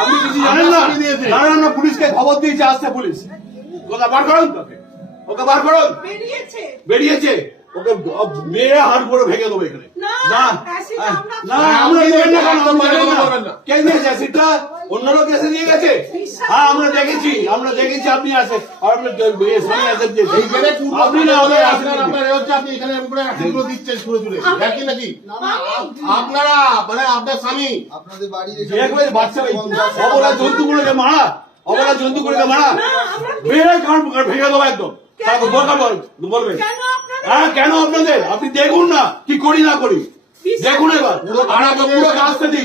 আপনি কিছু জানেন না? জানেন না? পুলিশকে খবর দিয়েছে, আসছে পুলিশ। ওকে বার করুন, ওকে বার করুন। বেরিয়েছে, ওকে মেয়ে হাড় করে ভেঙে দেবো এখানে। না না, আমরা দেবেন না কেন? কে দিয়েছে অ্যাসিডটা? অন্য লোক এসে দিয়ে গেছে। হ্যাঁ, আমরা দেখেছি আপনি আসে আর আপনি অ্যাসিড দিয়েছেন। আপনি না হলে আপনি এখানে অ্যাসিডগুলো দিচ্ছেন ছুড়ে ছুড়ে দেখি নাকি আপনারা, মানে আপনার স্বামী আপনাদের বাড়ি বাচ্চা অবলা জন্তুগুলোকে মারা, অবলা জন্তুগুলোকে মারা, মেয়েরা কান ভেঙে দেবো একদম। তারপর বলবেন হ্যাঁ কেন আপনাদের? আপনি দেখুন না কি করি না করি, দেখুন এবার। আর আগে পুরো কাজটা দিই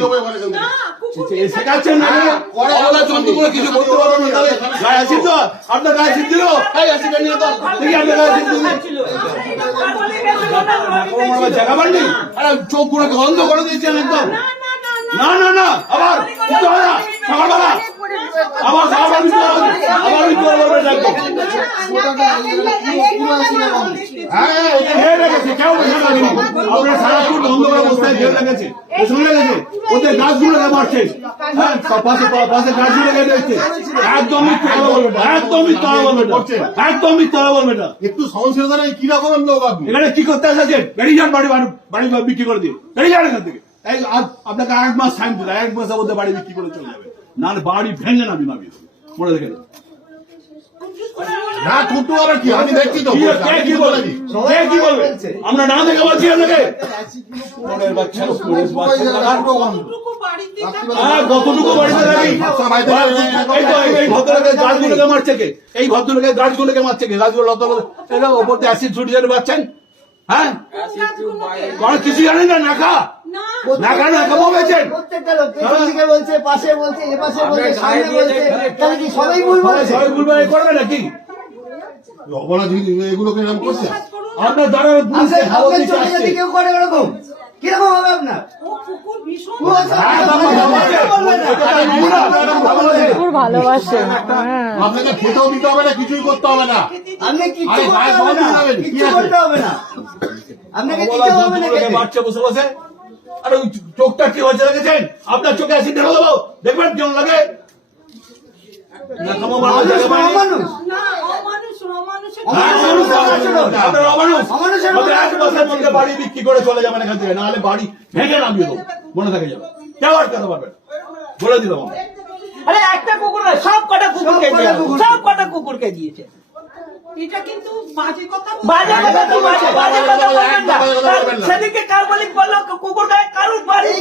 শেখাচ্ছেন না, অবলা জন্তুগুলো কিছু করতে পারবেন না। তাহলে গায়ে আসিস তো, আপনার গায়ে আসিস দিল, এই আসিটা নিয়ে তো দেখি আপনার গায়ে আসিস দিল। জায়গা পাননি, আরে চোখ গুলো বন্ধ করে দিয়েছেন একদম। না না না, আবার সকালবেলা আবার আপনার সারাক্ষণ বন্ধ করে অবস্থায় ঘের লেগেছে, শুনে গেছে ওদের গাছগুলোকে মারছেন। হ্যাঁ, পাশে গাছগুলোকে দেখছে। একদম মিথ্যা বলবেন, একদম মিথ্যা বলবেন, একদম মিথ্যা বলবেন না। একটু সহনশীলতা নেই, কি রকম লোক আপনি? এখানে কি করতে এসেছেন? বেরিয়ে যান, বাড়ি বিক্রি করে দিয়ে বেরিয়ে যান এখান থেকে। আপনাকে 1 মাস টাইম দিল, 1 মাসের মধ্যে বাড়ি বিক্রি করে চলে যাবে, নাহলে বাড়ি ভেঙে নামি মনে দেখে না টুটু আবার কি? আমি দেখছি তো কি বলবে, আমরা না দেখে বলছি আপনাকে। কতটুকু বাড়িতে লাগি এই ভদ্রলোকের গাছগুলোকে মারছে কে? এই ভদ্রলোকের গাছগুলোকে মারছে কে? গাছগুলো ওপর দিয়ে অ্যাসিড ছুটি যেতে পারছেন? হ্যাঁ, কিছু জানেন না? নাকা বলছেন, প্রত্যেকটা লোক পেছন দিকে বলছে, পাশে বলছে, এ পাশে বলছে, সামনে বলছে, তাহলে কি সবাই সবাই ভুলবে করবে নাকি? অবলা এগুলোকে নাম করছে আপনার দ্বারা কেউ করে ওরকম? কিরকম হবে আপনার? ভালোবাসে, আপনাকে খেতেও দিতে হবে না, কিছুই করতে হবে না। আপনি কিচ্ছু করতে হবে না, আপনাকে দিতে হবে না। বাচ্চা বসে বসে আরে চোখটা কি হয়েছে দেখেছেন? আপনার চোখে অ্যাসিড ঢেলে দেবো, দেখবেন কেমন লাগে। বাড়ি বিক্রি করে চলে যাবেন এখান থেকে, নাহলে বাড়ি ভেঙে নামিয়ে দেবো, মনে থাকে যাবে। কেউ আটকাতে পারবেন, বলে দিলাম। আরে একটা কুকুর না, সব কটা কুকুরকে দিয়েছে। এটা কিন্তু বাজে কথা, বাজে কথা বলবেন না। সেদিকে কার মালিক বললো কুকুর গায়ে কারুর বাড়ি